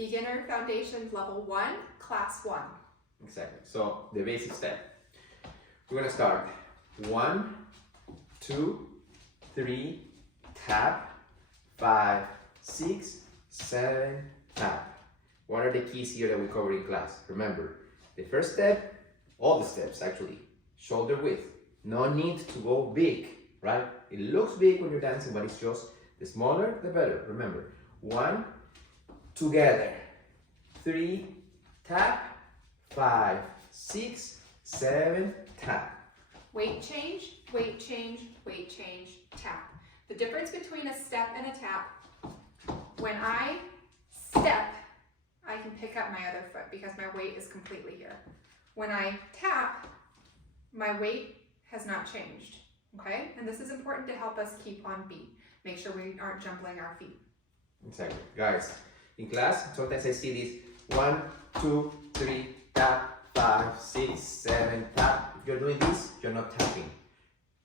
Beginner Foundations Level 1, Class 1. Exactly. So the basic step. We're gonna start 1, 2, 3, tap, 5, 6, 7, tap. What are the keys here that we covered in class? Remember, the first step, all the steps actually, shoulder width. No need to go big, right? It looks big when you're dancing, but it's just the smaller, the better. Remember, 1, together, 3, tap, 5, 6, 7, tap. Weight change, weight change, weight change, tap. The difference between a step and a tap, when I step, I can pick up my other foot because my weight is completely here. When I tap, my weight has not changed, okay? And this is important to help us keep on beat. Make sure we aren't jumbling our feet. Exactly. Guys, in class, sometimes I see this 1, 2, 3, tap, 5, 6, 7, tap. If you're doing this, you're not tapping.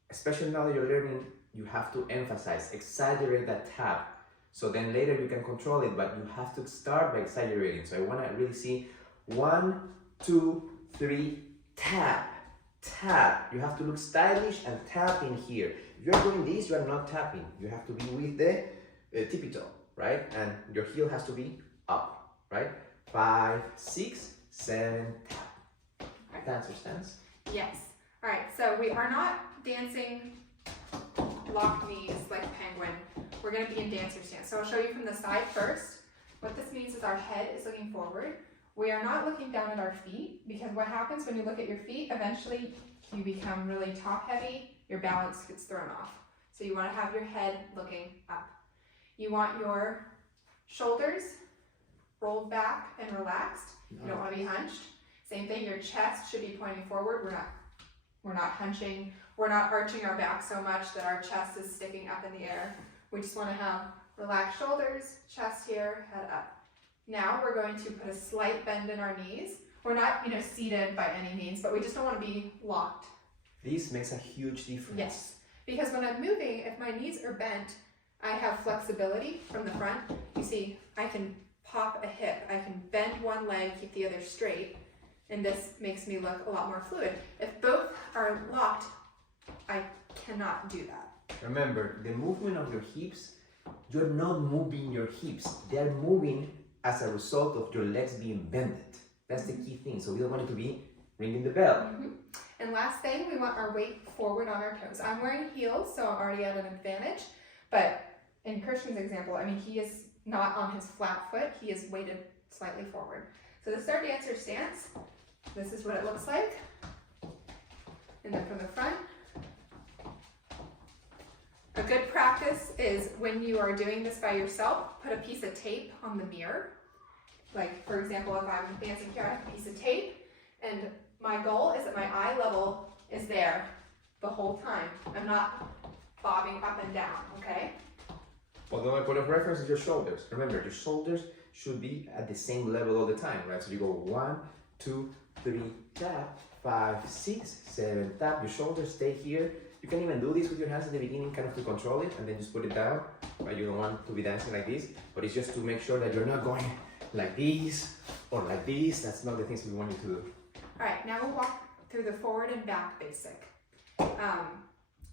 Especially now that you're learning, you have to emphasize, exaggerate that tap. So then later you can control it, but you have to start by exaggerating. So I want to really see 1, 2, 3, tap, tap. You have to look stylish and tap in here. If you're doing this, you are not tapping. You have to be with the tippy toe, right? And your heel has to be up, right? 5, 6, 7, tap. Dancer stance. Yes. All right, so we are not dancing locked knees like a penguin. We're gonna be in dancer stance. So I'll show you from the side first. What this means is our head is looking forward. We are not looking down at our feet, because what happens when you look at your feet, eventually you become really top heavy, your balance gets thrown off. So you wanna have your head looking up. You want your shoulders rolled back and relaxed. You don't wanna be hunched. Same thing, your chest should be pointing forward. We're not hunching. We're not arching our back so much that our chest is sticking up in the air. We just want to have relaxed shoulders, chest here, head up. Now we're going to put a slight bend in our knees. We're not, seated by any means, but we just don't want to be locked. This makes a huge difference. Yes, because when I'm moving, if my knees are bent, I have flexibility from the front. You see, I can pop a hip. I can bend one leg, keep the other straight. And this makes me look a lot more fluid. If both are locked, I cannot do that. Remember, the movement of your hips, you're not moving your hips. They're moving as a result of your legs being bended. That's the key thing. So we don't want it to be ringing the bell. And last thing, we want our weight forward on our toes. I'm wearing heels, so I'm already at an advantage. But in Christian's example, he is not on his flat foot. He is weighted slightly forward. So this is our dancer stance. This is what it looks like. And then from the front. A good practice is when you are doing this by yourself, put a piece of tape on the mirror. Like, for example, if I'm dancing here, I have a piece of tape, and my goal is that my eye level is there the whole time. I'm not bobbing up and down, okay? Although my point of reference is your shoulders. Remember, your shoulders should be at the same level all the time, right? So you go 1, 2, 3, tap, 5, 6, 7, tap. Your shoulders stay here. You can even do this with your hands at the beginning, kind of to control it, and then just put it down. Right? You don't want to be dancing like this, but it's just to make sure that you're not going like this or like this. That's not the things we want you to do. All right, now we'll walk through the forward and back basic.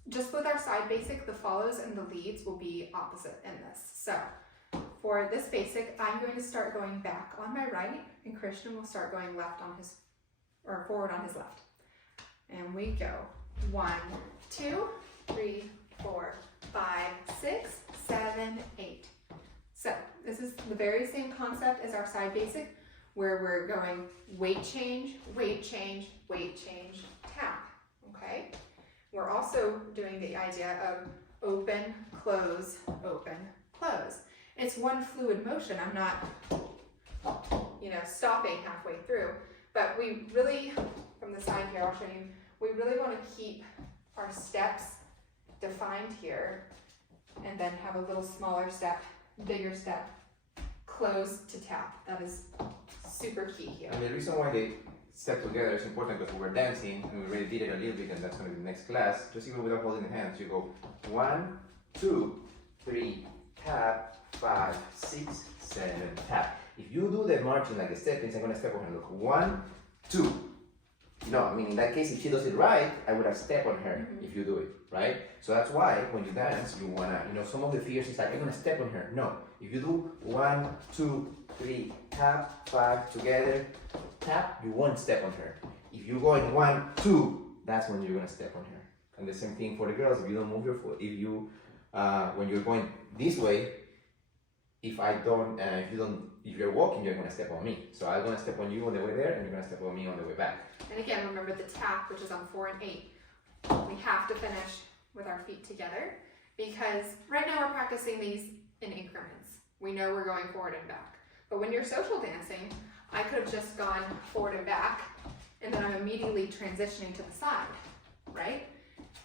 Just with our side basic, the follows and the leads will be opposite in this. So for this basic, I'm going to start going back on my right, and Christian will start going forward on his left. And we go 1, 2, 3, 4, 5, 6, 7, 8. So this is the very same concept as our side basic, where we're going weight change, weight change, weight change, tap, okay? We're also doing the idea of open, close, open, close. It's one fluid motion. I'm not, stopping halfway through, but we really, from the side here, I'll show you, we really want to keep our steps defined here, and then have a little smaller step, bigger step, close to tap. That is super key here. And the reason why they step together is important because we were dancing and we already did it a little bit, and that's going to be the next class. Just even without holding the hands, you go 1, 2, 3, tap, 5, 6, 7, tap. If you do the marching like the steppings, I'm gonna step on her. Look, 1, 2. No, I mean in that case, if she does it right, I would have stepped on her if you do it, right? So that's why when you dance, you wanna, some of the fears is like, I'm gonna step on her. No, if you do 1, 2, 3, tap, 5, together, tap, you won't step on her. If you go in 1, 2, that's when you're gonna step on her. And the same thing for the girls, if you don't move your foot, when you're going this way, if you're walking, you're gonna step on me. So I'm gonna step on you on the way there, and you're gonna step on me on the way back. And again, remember the tap, which is on 4 and 8. We have to finish with our feet together because right now we're practicing these in increments. We know we're going forward and back. But when you're social dancing, I could have just gone forward and back, and then I'm immediately transitioning to the side, right?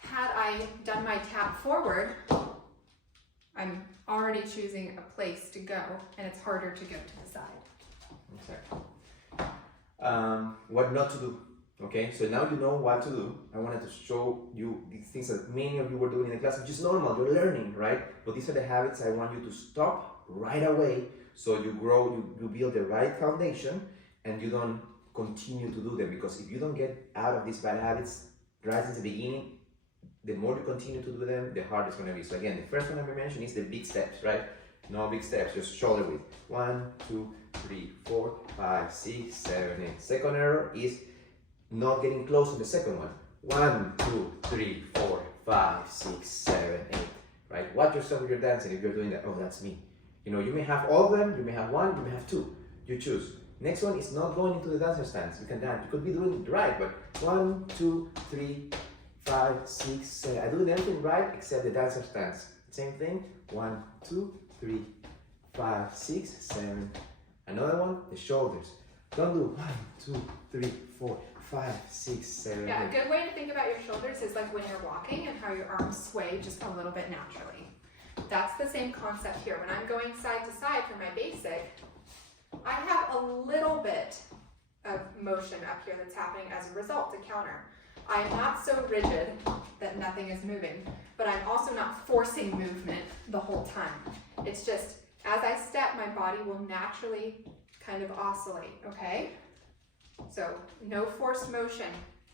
Had I done my tap forward, I'm already choosing a place to go, and it's harder to go to the side. Exactly. What not to do. Okay, so now you know what to do. I wanted to show you these things that many of you were doing in the class, which is normal, you're learning, right? But these are the habits I want you to stop right away so you grow, you build the right foundation and you don't continue to do them. Because if you don't get out of these bad habits right since the beginning, the more you continue to do them, the harder it's going to be. So again, the first one I mentioned is the big steps, right? No big steps, just shoulder width. 1, 2, 3, 4, 5, 6, 7, 8. Second error is not getting close to the second one. 1, 2, 3, 4, 5, 6, 7, 8. Right? Watch yourself when you're dancing if you're doing that. Oh, that's me. You may have all of them, you may have 1, you may have 2. You choose. Next one is not going into the dancer stance. You can dance. You could be doing it right, but 1, 2, 3, 5, 6, 7. I do everything right except the dancer stance. Same thing. 1, 2, 3, 5, 6, 7. Another one, the shoulders. Don't do 1, 2, 3, 4, 5, 6, 7. Yeah, a good way to think about your shoulders is like when you're walking and how your arms sway just a little bit naturally. That's the same concept here. When I'm going side to side for my basic, I have a little bit of motion up here that's happening as a result to counter. I am not so rigid that nothing is moving, but I'm also not forcing movement the whole time. It's just, as I step, my body will naturally kind of oscillate, okay? So, no forced motion.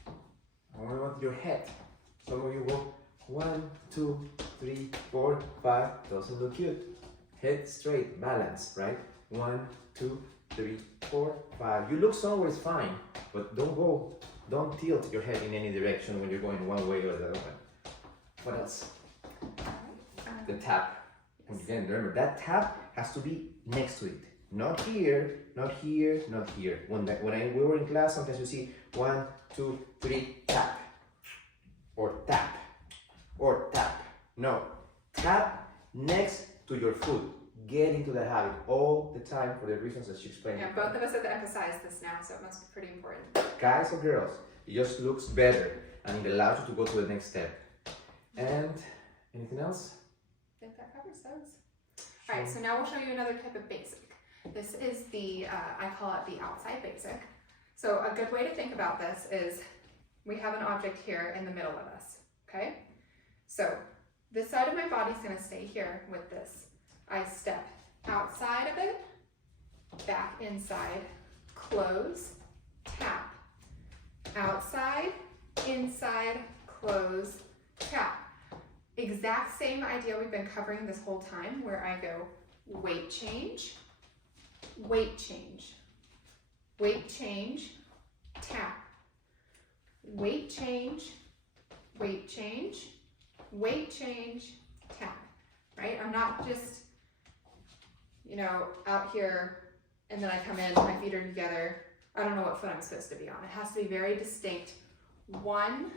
I want your head. Some of you go 1, 2, 3, 4, 5. Doesn't look cute. Head straight, balance, right? 1, 2, 3, 4, 5. You look somewhere is fine, but don't tilt your head in any direction when you're going one way or the other one. What else? The tap. And again, remember that tap has to be next to it. Not here, not here, not here. When we were in class, sometimes you see 1, 2, 3, tap. Or tap. Or tap. No. Tap next to your foot. Get into the habit all the time for the reasons that she explained. Yeah, both of us have emphasized this now, so it must be pretty important. Guys or girls, it just looks better and it allows you to go to the next step. And anything else? I think that covers those. All right, so now we'll show you another type of basic. This is the, I call it the outside basic. So a good way to think about this is we have an object here in the middle of us, okay? So this side of my body is going to stay here with this. I step outside of it, back inside, close, tap. Outside, inside, close, tap. Exact same idea we've been covering this whole time where I go weight change, weight change, weight change, tap. Weight change, weight change, weight change, tap. Right? I'm not just out here and then I come in, my feet are together. I don't know what foot I'm supposed to be on. It has to be very distinct. 1,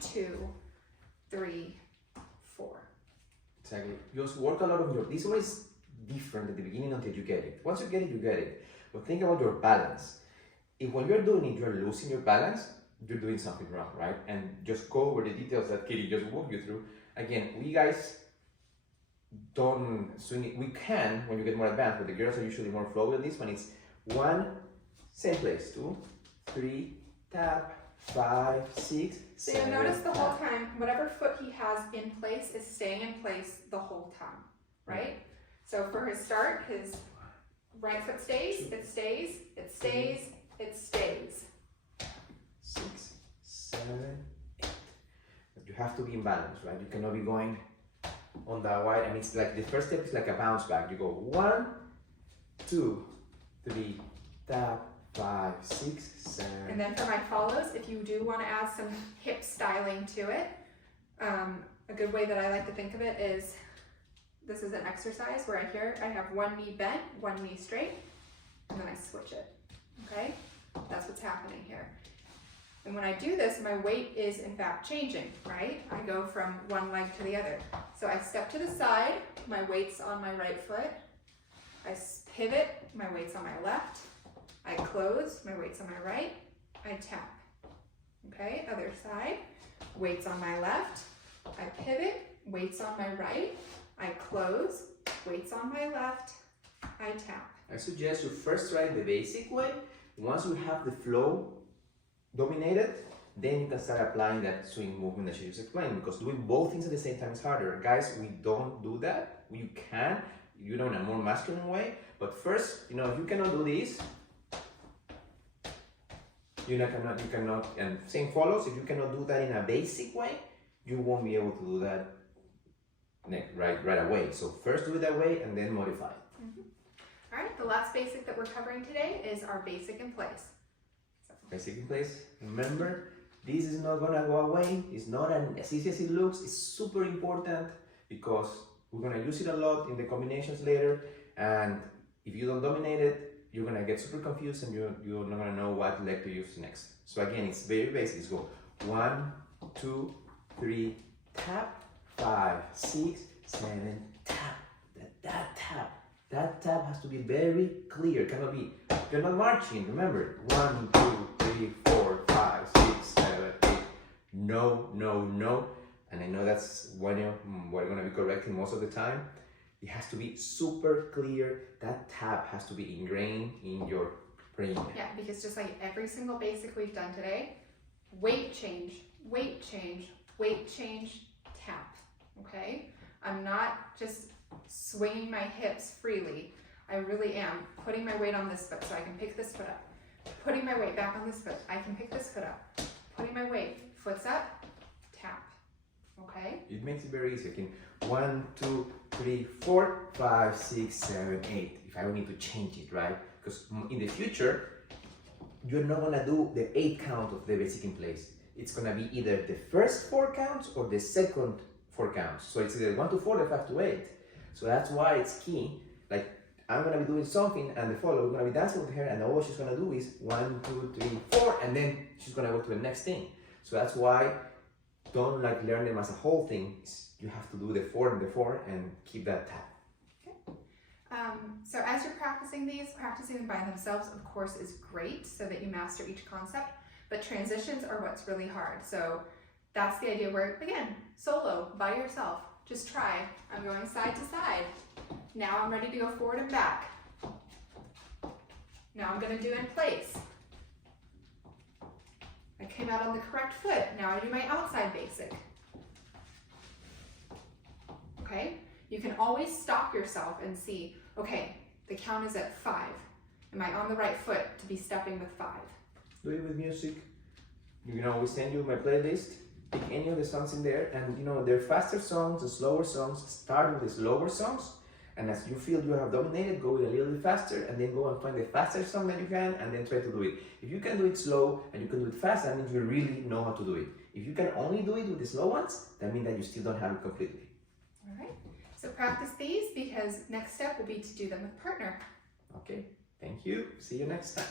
2, 3, 4. Exactly. You just work a lot of this one is different at the beginning until you get it. Once you get it, you get it. But think about your balance. If when you're doing it, you're losing your balance, you're doing something wrong, right? And just go over the details that Katie just walked you through. Again, we guys don't swing it. We can when you get more advanced, but the girls are usually more flowy on this one. It's 1, same place, 2, 3, tap, 5, 6, So 7. you'll notice the whole time, whatever foot he has in place is staying in place the whole time, right? So for his start, his Right foot stays, it stays, it stays, it stays. 6, 7, 8. But you have to be in balance, right? You cannot be going on that wide. And it's like the first step is like a bounce back. You go 1, 2, 3, tap, 5, 6, 7. And then for my follows, if you do want to add some hip styling to it, a good way that I like to think of it is this is an exercise where I have one knee bent, one knee straight, and then I switch it, okay? That's what's happening here. And when I do this, my weight is in fact changing, right? I go from one leg to the other. So I step to the side, my weight's on my right foot. I pivot, my weight's on my left. I close, my weight's on my right. I tap, okay? Other side, weight's on my left. I pivot, weight's on my right. I close, weight's on my left. I tap. I suggest you first try the basic way. Once you have the flow dominated, then you can start applying that swing movement that she just explained, because doing both things at the same time is harder. Guys, we don't do that. You can, you know, in a more masculine way, but first, you know, if you cannot do this, you cannot, and same follows, if you cannot do that in a basic way, you won't be able to do that right away. So first do it that way and then modify it. All right, the last basic that we're covering today is our basic in place. Basic in place. Remember, this is not gonna go away. It's not as easy as it looks. It's super important because we're gonna use it a lot in the combinations later. And if you don't dominate it, you're gonna get super confused and you're not gonna know what leg to use next. So again, it's very basic. Let's go 1, 2, 3, tap, 5, 6, 7, tap. That tap. That tap has to be very clear. It cannot be, you're not marching, remember. 1, 2, 3, 4, 5, 6, 7, 8. No, no, no. And I know that's what we're gonna be correcting most of the time. It has to be super clear. That tap has to be ingrained in your brain. Yeah, because just like every single basic we've done today, weight change, weight change, weight change, tap, okay? I'm not just swinging my hips freely. I really am putting my weight on this foot so I can pick this foot up. Putting my weight back on this foot, I can pick this foot up. Putting my weight, foot's up, tap, okay? It makes it very easy. I can 1, 2, 3, 4, 5, 6, 7, 8. If I need to change it, right? Because in the future, you're not gonna do the 8 count of the basic in place. It's gonna be either the first 4 counts or the second 4 counts. So it's either 1 to 4 or 5 to 8. So that's why it's key. Like I'm gonna be doing something and the follower is gonna be dancing with her and all she's gonna do is 1, 2, 3, 4 and then she's gonna go to the next thing. So that's why don't like learn them as a whole thing. You have to do the 4 and the 4 and keep that tap. So as you're practicing these, practicing them by themselves, of course, is great so that you master each concept, but transitions are what's really hard. So that's the idea where, again, solo, by yourself, just try. I'm going side to side. Now I'm ready to go forward and back. Now I'm gonna do in place. I came out on the correct foot. Now I do my outside basic. Okay? You can always stop yourself and see, okay, the count is at 5. Am I on the right foot to be stepping with 5? Do it with music. You can always send you my playlist. Pick any of the songs in there, and you know, there are faster songs and slower songs. Start with the slower songs, and as you feel you have dominated, go a little bit faster, and then go and find the faster song that you can, and then try to do it. If you can do it slow and you can do it fast, that means you really know how to do it. If you can only do it with the slow ones, that means that you still don't have it completely. All right. So practice these because next step will be to do them with partner. Okay, thank you. See you next time.